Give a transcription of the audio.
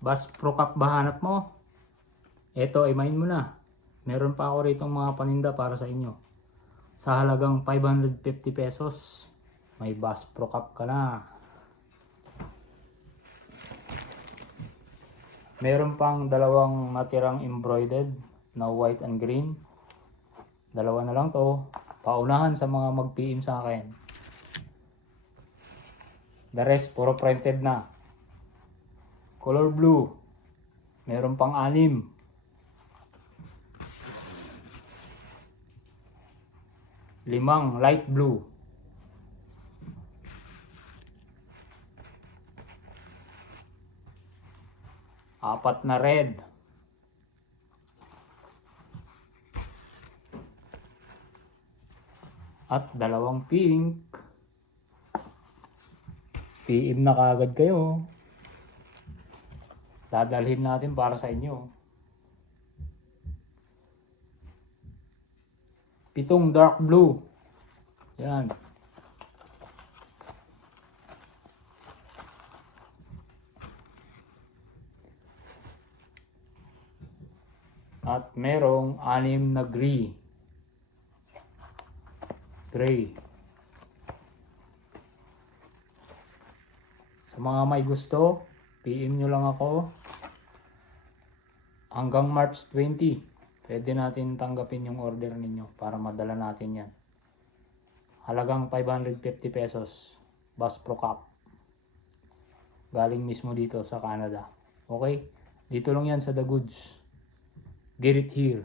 Bass Pro Cup ba hanap mo? Eto, imain mo na. Meron pa ako rito mga paninda para sa inyo. Sa halagang 550 pesos, may Bass Pro Cup ka na. Meron pang dalawang natirang embroidered na white and green. Dalawa na lang to. Paunahan sa mga mag-PM sa akin. The rest, puro printed na. Color blue. Meron pang 6. Limang light blue. Apat na red. At dalawang pink. PM na kaagad kayo. Dadalhin natin para sa inyo. 7 dark blue. Yan. At merong 6 na gray. Sa mga may gusto, PM nyo lang ako. Hanggang March 20, pwede natin tanggapin yung order ninyo para madala natin yan. Halagang 550 pesos. Bass Pro Cup. Galing mismo dito sa Canada. Okay? Dito lang yan sa The Goods. Get it here.